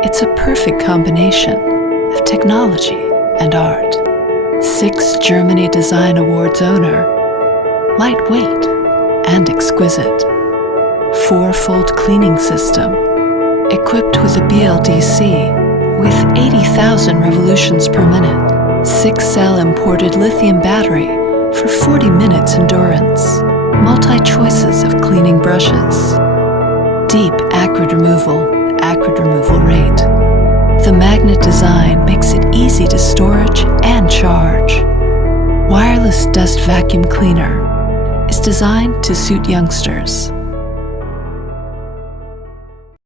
It's a perfect combination of technology and art. 6 Germany Design Awards owner, lightweight and exquisite. 4-fold cleaning system, equipped with a BLDC with 80,000 revolutions per minute. 6-cell imported lithium battery for 40 minutes endurance. Multi-choices of cleaning brushes. Deep acrid removal rate. The magnet design makes it easy to storage and charge. Wireless dust vacuum cleaner is designed to suit youngsters.